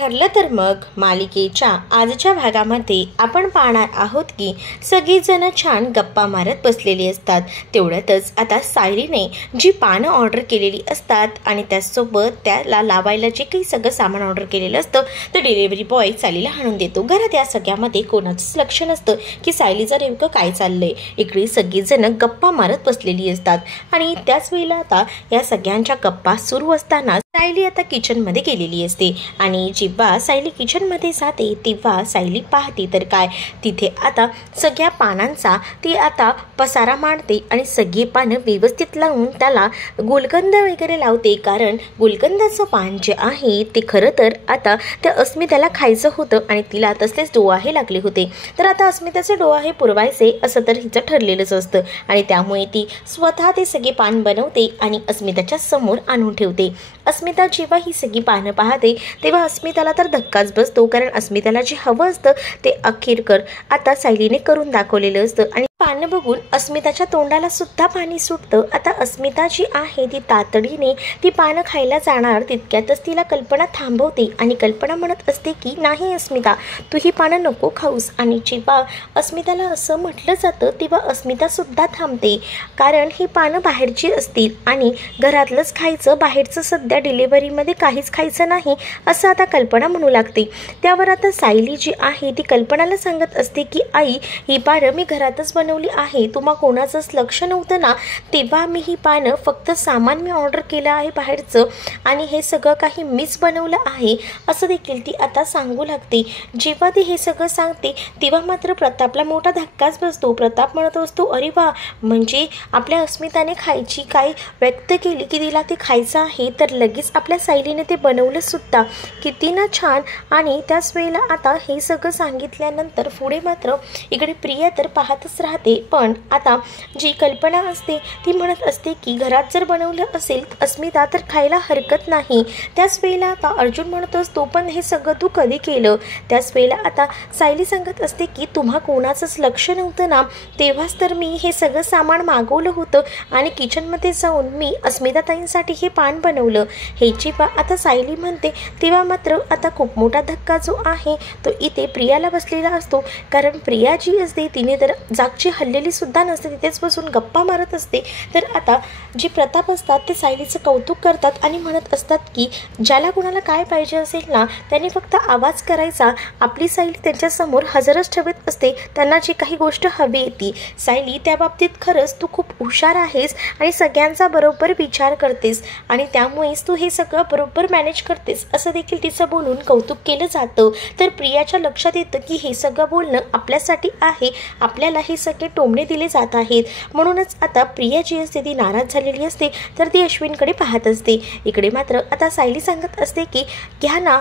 ठरलं तर मग मालिकेच्या आजच्या भागामध्ये आपण पाहणार आहोत की सगळीजण छान गप्पा मारत बसलेली असतात। तेवढ्यातच आता सायलीने जी पानं ऑर्डर केलेली असतात आणि त्यासोबत त्याला लावायला जे काही सगळं सामान ऑर्डर केलेलं असतं ते डिलिव्हरी बॉय सायलीला आणून देतो। घरात या सगळ्यामध्ये कोणाचंच लक्ष नसतं की सायलीचं नेमकं काय चाललंय। इकडे सगळीजण गप्पा मारत बसलेली असतात आणि त्याच वेळेला आता या सगळ्यांच्या गप्पा सुरू असताना सायली आता किचनमध्ये गेलेली असते आणि जेव्हा सायली किचनमध्ये जाते तेव्हा सायली पाहते तर काय तिथे आता सगळ्या पानांचा ती आता पसारा मांडते आणि सगळी पानं व्यवस्थित लावून त्याला गुलकंद वगैरे लावते। कारण गुलकंदाचं पान जे आहे ते खरं तर आता त्या अस्मिताला खायचं होतं आणि तिला तसलेच डोहाळे लागले होते। तर आता अस्मिताचे डोहाळे पुरवायचे असं तर हिचं ठरलेलंच असतं आणि त्यामुळे ती स्वतः ते सगळे पान बनवते आणि अस्मिताच्या समोर आणून ठेवते। अस्मिता जेव्हा ही सगळी पानं पाहते तेव्हा अस्मिताला तर धक्काच बसतो। कारण अस्मिताला जे हवं असतं ते अखेरकर आता सायलीने करून दाखवलेलं असतं आणि पानं बघून अस्मिताच्या तोंडाला सुद्धा पाणी सुटतं। आता अस्मिता जी आहे ती तातडीने ती पानं खायला जाणार तितक्यातच तिला कल्पना थांबवते आणि कल्पना म्हणत असते की नाही अस्मिता, तू ही पानं नको खाऊस। आणि जेव्हा अस्मिताला असं म्हटलं जातं तेव्हा अस्मिता सुद्धा थांबते कारण ही पानं बाहेरची असतील आणि घरातलंच खायचं, बाहेरचं सध्या डिलिव्हरीमध्ये काहीच खायचं नाही असं आता कल्पना म्हणू लागते। त्यावर आता सायली जी आहे ती कल्पनाला सांगत असते की आई, ही पानं मी घरातच बनवली आहे, तुम्हा कोणाचंच लक्ष नव्हतं ना, तेव्हा मी ही पानं फक्त सामान मी ऑर्डर केलं आहे बाहेरचं आणि हे सगळं काही मीच बनवलं आहे असं देखील ती आता सांगू लागते। जेव्हा ती हे सगळं सांगते तेव्हा मात्र प्रतापला मोठा धक्काच बसतो। प्रताप म्हणत असतो, अरे वा, म्हणजे आपल्या अस्मिताने खायची काय व्यक्त केली की तिला ते खायचं आहे, तर लगेच आपल्या सायलीने ते बनवलं सुद्धा, किती ना छान। आणि त्याच वेळेला आता हे सगळं सांगितल्यानंतर पुढे मात्र इकडे प्रिया तर पाहतच राहते। पण आता जी कल्पना असते ती म्हणत असते की घरात जर बनवलं असेल अस्मिता तर खायला हरकत नाही। त्याच वेळेला आता अर्जुन म्हणत असतो, पण हे सगळं तू कधी केलं? त्याच वेळेला आता सायली सांगत असते की तुम्हा कोणाचंच लक्ष नव्हतं ना, तेव्हाच तर मी हे सगळं सामान मागवलं होतं आणि किचनमध्ये जाऊन मी अस्मिताताईंसाठी हे पान बनवलं। हे जेव्हा आता सायली म्हणते तेव्हा मात्र आता खूप मोठा धक्का जो आहे तो इथे प्रियाला बसलेला असतो। कारण प्रिया जी असते तिने तर जागची हल्लेली सुद्धा नसते, तिथेच बसून गप्पा मारत असते। तर आता जे प्रताप असतात ते सायलीचं कौतुक करतात आणि म्हणत असतात की ज्याला कोणाला काय पाहिजे असेल ना त्याने फक्त आवाज करायचा, आपली सायली त्यांच्यासमोर हजरच ठेवत असते त्यांना जी काही गोष्ट हवी येते। सायली त्या बाबतीत खरंच तू खूप हुशार आहेस आणि सगळ्यांचा बरोबर विचार करतेस आणि त्यामुळेच तू हे सगळं बरोबर मॅनेज करतेस असं देखील तिचं बोलून कौतुक केलं जातं। तर प्रियाच्या लक्षात येतं की हे सगळं बोलणं आपल्यासाठी आहे, आपल्याला हे सगळे टोमणे दिले जात आहेत। म्हणूनच आता प्रिया जी असते ती नाराज झालेली असते तर ती अश्विनकडे पाहत असते। इकडे मात्र आता सायली सांगत असते की घ्या ना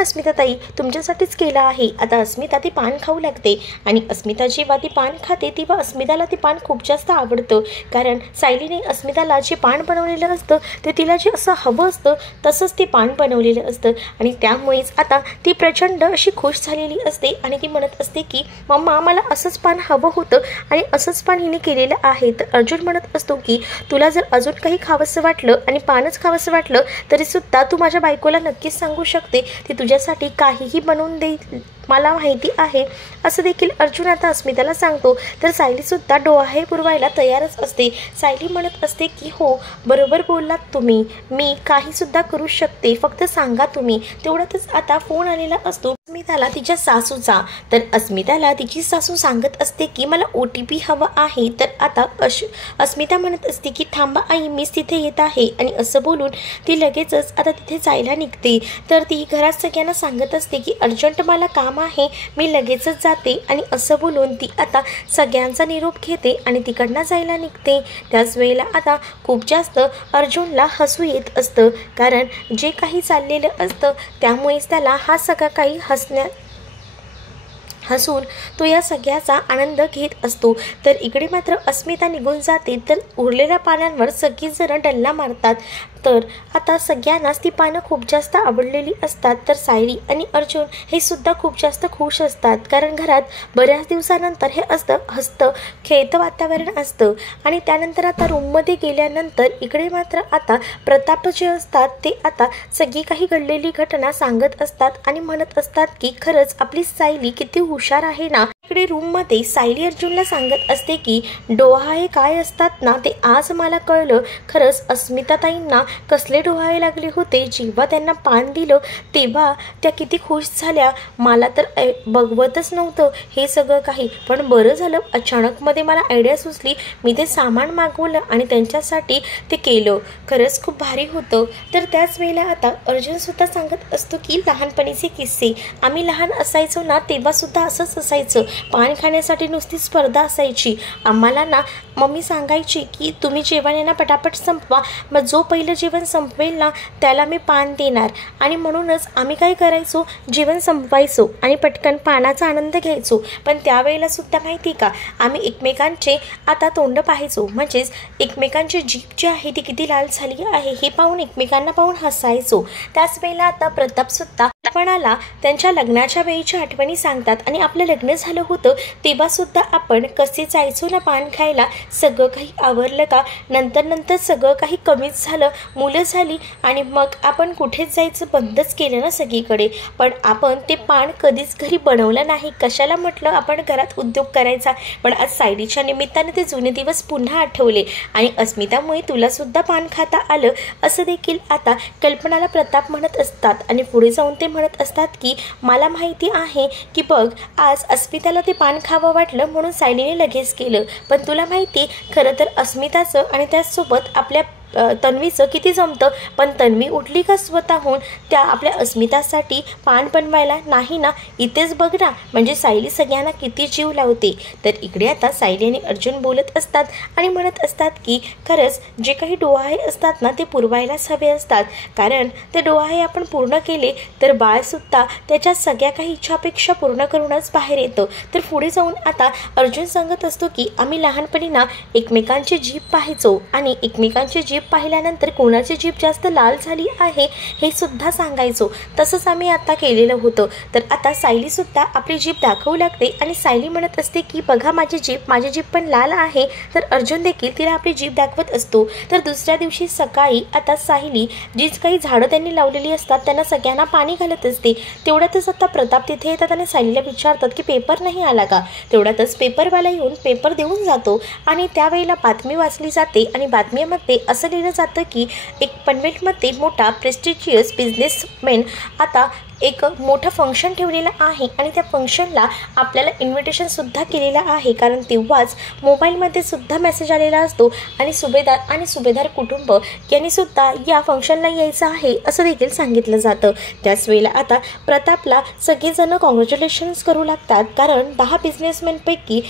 अस्मिताताई, तुमच्यासाठीच केलं आहे। आता अस्मिता ती पान खाऊ लागते आणि अस्मिता जेव्हा ती पान खाते तेव्हा अस्मिताला ते पान खूप जास्त आवडतं। कारण सायलीने अस्मिताला जे पान बनवलेलं असतं ते तिला जे असं हवं असतं तसंच ते पान बनवलेलं असतं आणि त्यामुळेच आता ती प्रचंड अशी खुश झालेली असते आणि ती म्हणत असते की मम्मा, मला असंच पान हवं होतं आणि असंच पान हिने केलेलं आहे। तर अर्जुन म्हणत असतो की तुला जर अजून काही खावंसं वाटलं आणि पानच खावंसं वाटलं तरीसुद्धा तू माझ्या बायकोला नक्कीच सांगू शकते, ती तुझ्यासाठी काहीही बनवून देईल, मला माहिती आहे असं देखील अर्जुन आता अस्मिताला सांगतो। तर सायलीसुद्धा डोहाळे पुरवायला तयारच असते। सायली म्हणत असते की हो, बरोबर बोललात तुम्ही, मी काहीसुद्धा करू शकते, फक्त सांगा तुम्ही। तेवढ्यातच आता फोन आलेला असतो अस्मिताला तिच्या सासूचा। तर अस्मिताला तिची सासू सांगत असते की मला OTP हवा आहे। तर आता अस्मिता म्हणत असते की थांबा आई, मीच तिथे येत आहे आणि असं बोलून ती लगेचच आता तिथे जायला निघते। तर ती घरात सगळ्यांना सांगत असते की अर्जंट मला काम आहे, मी लगेचच जाते आणि असं बोलून ती आता सगळ्यांचा निरोप घेते आणि तिकडनं जायला निघते। त्याच वेळेला आता खूप जास्त अर्जुनला हसू येत असतं कारण जे काही चाललेलं असतं त्यामुळेच त्याला हा सगळा काही हसून तो या सगळ्याचा आनंद घेत असतो। तर इकडे मात्र अस्मिता निघून जाते तर उरलेल्या पानांवर सगळीजण डल्ला मारतात। तर आता सगळ्यांनाच ती पानं खूप जास्त आवडलेली असतात। तर सायली आणि अर्जुन हे सुद्धा खूप जास्त खुश असतात, कारण घरात बऱ्याच दिवसानंतर हे हसतं खेळतं वातावरण असतं। आणि त्यानंतर आता रूममध्ये गेल्यानंतर इकडे मात्र आता प्रताप जे असतात ते आता सगळी काही घडलेली घटना सांगत असतात आणि म्हणत असतात की खरंच आपली सायली किती हुशार आहे ना। इकडे रूममध्ये सायली अर्जुनला सांगत असते की डोहाळे काय असतात ना ते आज मला कळलं। खरंच अस्मिताताईंना कसले डोहाळे लागले होते, जेव्हा त्यांना पान दिलं तेव्हा त्या किती खुश झाल्या। मला तर बघवतच नव्हतं हे सगळं काही, पण बरं झालं अचानकमध्ये मला आयडिया सुचली, मी ते सामान मागवलं आणि त्यांच्यासाठी ते केलं। खरंच खूप भारी होतं। तर त्याच वेळेला आता अर्जुन सुद्धा सांगत असतो की लहानपणीचे किस्से, आम्ही लहान असायचो ना तेव्हा सुद्धा असंच असायचं, पान खाण्यासाठी नुसती स्पर्धा असायची। आम्हाला ना मम्मी सांगायची की तुम्ही जेवण यांना पटापट संपवा, मग जो पहिलं जेवण संपवेल ना त्याला मी पान देणार। आणि म्हणूनच आम्ही काय करायचो, जेवण संपवायचो आणि पटकन पानाचा आनंद घ्यायचो। पण त्यावेळेला सुद्धा माहिती का आम्ही एकमेकांचे आता तोंड पाहायचो, म्हणजेच एकमेकांची जीभ जी आहे ती किती लाल झाली आहे हे पाहून एकमेकांना पाहून हसायचो। त्याच वेळेला आता प्रताप सुद्धा आपणाला त्यांच्या लग्नाच्या वेळीच्या आठवणी सांगतात आणि आपलं लग्न झालं होतं तेव्हा सुद्धा आपण कसे जायचो ना पान खायला, सगळं काही आवरलं का, नंतर सगळं काही कमीच झालं, मुलं झाली आणि मग आपण कुठेच जायचं बंदच केलं ना सगळीकडे। पण आपण ते पान कधीच घरी बनवलं नाही, कशाला म्हटलं आपण घरात उद्योग करायचा। पण आज सायलीच्या निमित्ताने ते जुने दिवस पुन्हा आठवले आणि अस्मितामुळे तुला सुद्धा पान खाता आलं असं देखील आता कल्पनाला प्रताप म्हणत असतात। आणि पुढे जाऊन ते म्हणत असतात की मला माहिती आहे की बघ आज अस्मिताला ते पान खावं वाटलं म्हणून सायलीने लगेच केलं, पण तुला माहिती खरं तर अस्मिताचं आणि त्याचसोबत आपल्या तन्वीचं किती जमतं, पण तन्वी उठली का स्वतःहून त्या आपल्या अस्मितासाठी पान बनवायला, नाही ना इथेच बघ ना, म्हणजे सायली सगळ्यांना किती जीव लावते। तर इकडे आता सायली आणि अर्जुन बोलत असतात आणि म्हणत असतात की खरंच जे काही डोहाळे असतात ना ते पुरवायलाच हवे असतात, कारण ते डोहाळे आपण पूर्ण केले तर बाळसुद्धा त्याच्या सगळ्या काही इच्छापेक्षा पूर्ण करूनच बाहेर येतं। तर पुढे जाऊन आता अर्जुन सांगत असतो की आम्ही लहानपणी ना एकमेकांची जीभ पाहायचो आणि एकमेकांची जीभ पाहिल्यानंतर कोणाची जीभ जास्त लाल झाली आहे हे सुद्धा सांगायचो, तसंच आम्ही आता केलेलं होतं। तर आता सायली सुद्धा आपली जीभ दाखवू लागते आणि सायली म्हणत असते की बघा माझी जीभ पण लाल आहे। तर अर्जुन देखील तिला आपली जीभ दाखवत असतो। तर दुसऱ्या दिवशी सकाळी आता सायली जी काही झाडं त्यांनी लावलेली असतात त्यांना सगळ्यांना पाणी घालत असते। तेवढ्यातच आता प्रताप तिथे येतात आणि सायलीला विचारतात की पेपर नाही आला का। तेवढ्यातच पेपरवाला येऊन पेपर देऊन जातो आणि त्यावेळेला बातमी वाचली जाते आणि बातमीमध्ये असं लिहिलं जातं की एक पनवेलमध्ये मोठा प्रेस्टिजियस बिझनेसमॅन आता एक मोठं फंक्शन ठेवलेलं आहे आणि त्या फंक्शनला आपल्याला इन्व्हिटेशनसुद्धा केलेलं आहे, कारण तेव्हाच मोबाईलमध्ये सुद्धा मेसेज आलेला असतो आणि सुभेदार कुटुंब यांनीसुद्धा या फंक्शनला यायचं आहे असं देखील सांगितलं जातं। त्याच वेळेला आता प्रतापला सगळेजण कॉंग्रॅच्युलेशन्स करू लागतात, कारण 10 बिझनेसमॅनपैकी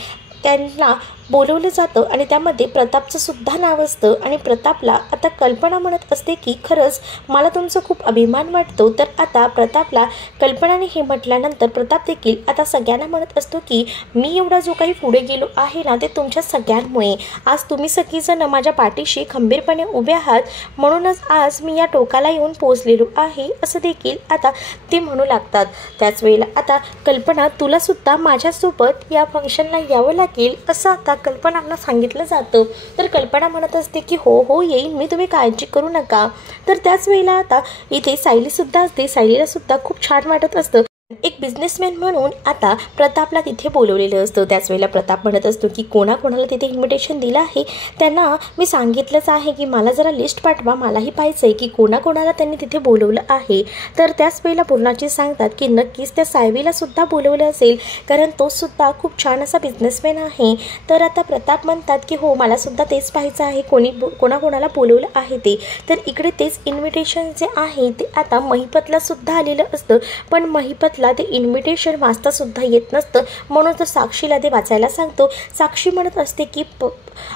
त्यांना बोलवलं जातं आणि त्यामध्ये प्रतापचं सुद्धा नाव असतं। आणि प्रतापला आता कल्पना म्हणत असते की खरंच मला तुमचं खूप अभिमान वाटतो। तर आता प्रतापला कल्पनाने हे म्हटल्यानंतर प्रताप देखील आता सगळ्यांना म्हणत असतो की मी एवढा जो काही पुढे गेलो आहे ना ते तुमच्या सगळ्यांमुळे, आज तुम्ही सगळीजण माझ्या पाठीशी खंबीरपणे उभे आहात, म्हणूनच आज मी या टोकाला येऊन पोहोचलेलो आहे असं देखील आता ते म्हणू लागतात। त्याच वेळेला आता कल्पना तुला सुद्धा माझ्यासोबत या फंक्शनला यावं लागेल असं आता कल्पनाला सांगितलं जातं। तर कल्पना म्हणत असते की हो येईन मी, तुम्ही काळजी करू नका। तर त्याच वेळेला आता इथे सायली सुद्धा असते। सायलीला सुद्धा खूप छान वाटत असतं, एक बिझनेसमॅन म्हणून आता प्रतापला तिथे बोलवलेलं असतं। त्याच वेळेला प्रताप म्हणत असतो की कोणाकोणाला तिथे इन्व्हिटेशन दिलं आहे त्यांना मी सांगितलंच आहे की मला जरा लिस्ट पाठवा, मलाही पाहायचं आहे की कोणाकोणाला त्यांनी तिथे बोलवलं आहे। तर त्याच वेळेला पूर्णाची सांगतात की नक्कीच त्या सायलीला सुद्धा बोलवलं असेल, कारण तो सुद्धा खूप छान असा बिझनेसमॅन आहे। तर आता प्रताप म्हणतात की हो मला सुद्धा तेच पाहायचं आहे, कोणाकोणाला बोलवलं आहे ते। तर इकडे तेच इन्व्हिटेशन जे आहे ते आता महिपतला सुद्धा आलेलं असतं, पण महिपतला ते इन्व्हिटेशन वाचता सुद्धा येत नसतं, म्हणून तो साक्षीला ते वाचायला सांगतो। साक्षी म्हणत असते की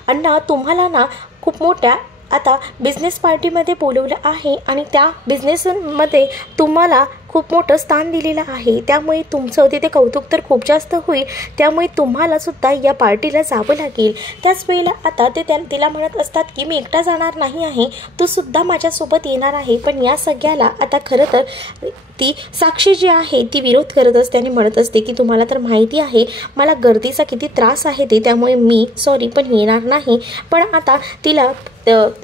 अण्णा तुम्हाला ना खूप मोठ्या आता बिझनेस पार्टीमध्ये बोलवलं आहे आणि त्या बिझनेसमध्ये तुम्हाला खूप मोठं स्थान दिलेलं आहे, त्यामुळे तुमचं तिथे कौतुक तर खूप जास्त होईल, त्यामुळे तुम्हाला सुद्धा या पार्टीला जावं लागेल. त्याच वेळेला आता ते तिला म्हणत असतात की मी एकटा जाणार नाही आहे, तू सुद्धा माझ्यासोबत येणार आहे. पण या सगळ्याला आता खरं तर ती साक्षी जी आहे ती विरोध करत असते आणि म्हणत असते की तुम्हाला तर माहिती आहे मला गर्दीचा किती त्रास आहे ते, त्यामुळे मी सॉरी पण येणार नाही. पण आता तिला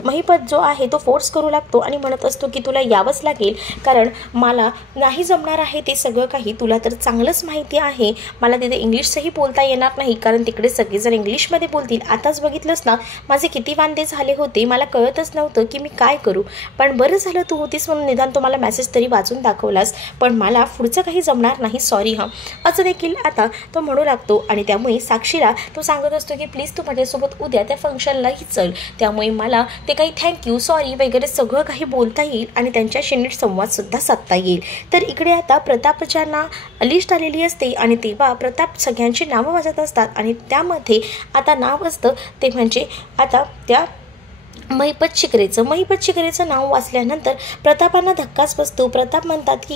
महिपत जो आहे तो फोर्स करू लागतो आणि म्हणत असतो की तुला यावंच लागेल, कारण मला नाही जमणार आहे ते सगळं काही. तुला तर चांगलंच माहिती आहे मला तिथे इंग्लिशही बोलता येणार नाही, कारण तिकडे सगळेजण इंग्लिशमध्ये बोलतील. आताच बघितलंस ना माझे किती वांदे झाले होते, मला कळतच नव्हतं की मी काय करू. पण बरं झालं तू होतीस म्हणून निदान तुम्हाला मेसेज तरी वाचून दाखवलास, पण मला पुढचं काही जमणार नाही, सॉरी हां, असं देखील आता तो म्हणू लागतो. आणि त्यामुळे साक्षीला तो सांगत असतो की प्लीज तू माझ्यासोबत उद्या त्या फंक्शनलाही चल, त्यामुळे मला ते काही थँक्यू सॉरी वगैरे सगळं काही बोलता येईल आणि त्यांच्याशी नीट संवादसुद्धा साधता येईल. तर इकडे आता प्रतापच्यांना लिस्ट आलेली असते आणि तेव्हा प्रताप सगळ्यांची नावं वाजत असतात आणि त्यामध्ये आता नाव असतं ते म्हणजे आता त्या महिपत शिकरेचं नाव वाचल्यानंतर प्रतापांना धक्काच बसतो. प्रताप म्हणतात की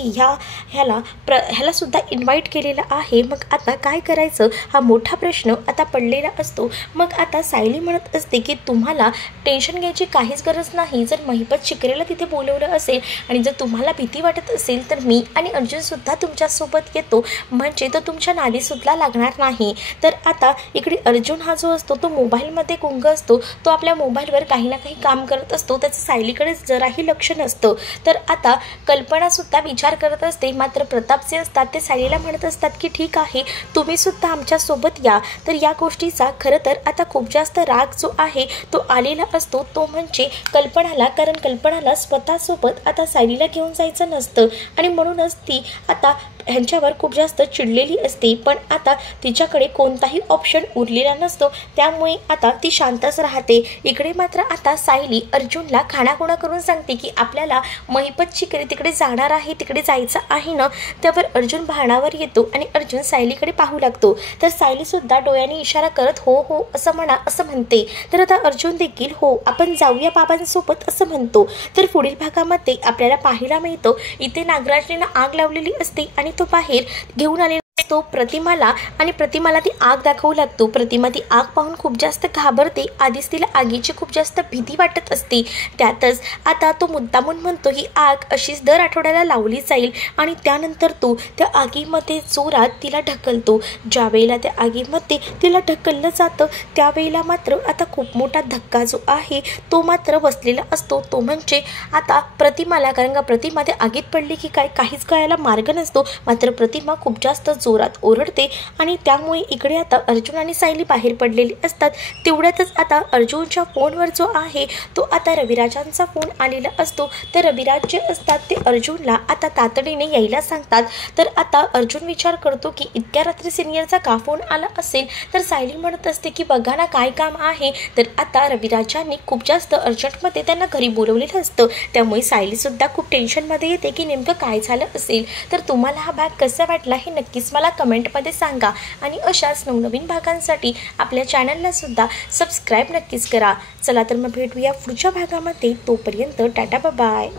ह्याला सुद्धा इन्व्हाइट केलेलं आहे, मग आता काय करायचं हा मोठा प्रश्न आता पडलेला असतो. मग आता सायली म्हणत असते की तुम्हाला टेन्शन घ्यायची काहीच गरज नाही, जर महिपत शिकरेला तिथे बोलवलं असेल आणि जर तुम्हाला भीती वाटत असेल तर मी आणि अर्जुनसुद्धा तुमच्यासोबत येतो, म्हणजे तो तुमच्या नादीसुद्धा लागणार नाही. तर आता इकडे अर्जुन हा जो असतो तो मोबाईलमध्ये गुंग असतो, तो आपल्या मोबाईलवर काही ना काही काम करत असतो, त्याचं सायलीकडे जराही लक्ष नसतं. तर आता कल्पनासुद्धा विचार करत असते, मात्र प्रताप जे असतात ते सायलीला म्हणत असतात की ठीक आहे तुम्ही सुद्धा आमच्यासोबत या. तर या गोष्टीचा खरं तर आता खूप जास्त राग जो आहे तो आलेला असतो, तो म्हणजे कल्पनाला, कारण कल्पनाला स्वतःसोबत आता सायलीला घेऊन जायचं नसतं आणि म्हणूनच ती आता ह्यांच्यावर खूप जास्त चिडलेली असते. पण आता तिच्याकडे कोणताही ऑप्शन उरलेला नसतो, त्यामुळे आता ती शांतच राहते. इकडे मात्र आता सायली अर्जुनला खाणाखुणा करून सांगते की आपल्याला महिपत शिकरे तिकडे जाणार आहे, तिकडे जायचं आहे ना. त्यावर अर्जुन भानावर येतो आणि अर्जुन सायलीकडे पाहू लागतो. तर सायलीसुद्धा डोळ्याने इशारा करत हो हो असं म्हणा असं म्हणते. तर आता अर्जुन देखील हो आपण जाऊया बाबांसोबत असं म्हणतो. तर पुढील भागामध्ये आपल्याला पाहायला मिळतं इथे नागराजने आग लावलेली असते आणि तो बाहेर घेऊन आलेला तो प्रतिमाला आणि प्रतिमाला ती आग दाखवू लागतो. प्रतिमा ती आग पाहून खूप जास्त घाबरते, आधीच तिला आगीची खूप जास्त भीती वाटत असते. त्यातच आता तो मुद्दामून म्हणतो ही आग अशीच दर आठवड्याला लावली जाईल आणि त्यानंतर तो त्या आगीमध्ये जोरात तिला ढकलतो. ज्या वेळेला त्या आगीमध्ये तिला ढकललं जातं त्यावेळेला मात्र आता खूप मोठा धक्का जो आहे तो मात्र बसलेला असतो, तो म्हणजे आता प्रतिमाला. कारण का प्रतिमा त्या आगीत पडली की काहीच कळायला मार्ग नसतो, मात्र प्रतिमा खूप जास्त जोरात ओरडते आणि त्यामुळे इकडे आता अर्जुन आणि सायली बाहेर पडलेली असतात. तेवढ्यातच आता अर्जुनच्या फोनवर जो आहे तो आता रविराजांचा फोन आलेला असतो. तर रविराज जे असतात ते अर्जुनला आता तातडीने यायला सांगतात. तर आता अर्जुन विचार करतो की इतक्या रात्री सिनियरचा का फोन आला असेल. तर सायली म्हणत असते की बघा ना काय काम आहे. तर आता रविराजांनी खूप जास्त अर्जंटमध्ये त्यांना घरी बोलवलेलं असतं, त्यामुळे सायलीसुद्धा खूप टेन्शनमध्ये येते की नेमकं काय झालं असेल. तर तुम्हाला हा भाग कसा वाटला हे नक्कीच मला कमेंटमध्ये सांगा आणि अशाच नवनवीन भागांसाठी आपल्या चॅनलला सुद्धा सबस्क्राईब नक्कीच करा. चला तर मग भेटूया पुढच्या भागामध्ये, तोपर्यंत टाटा बाय.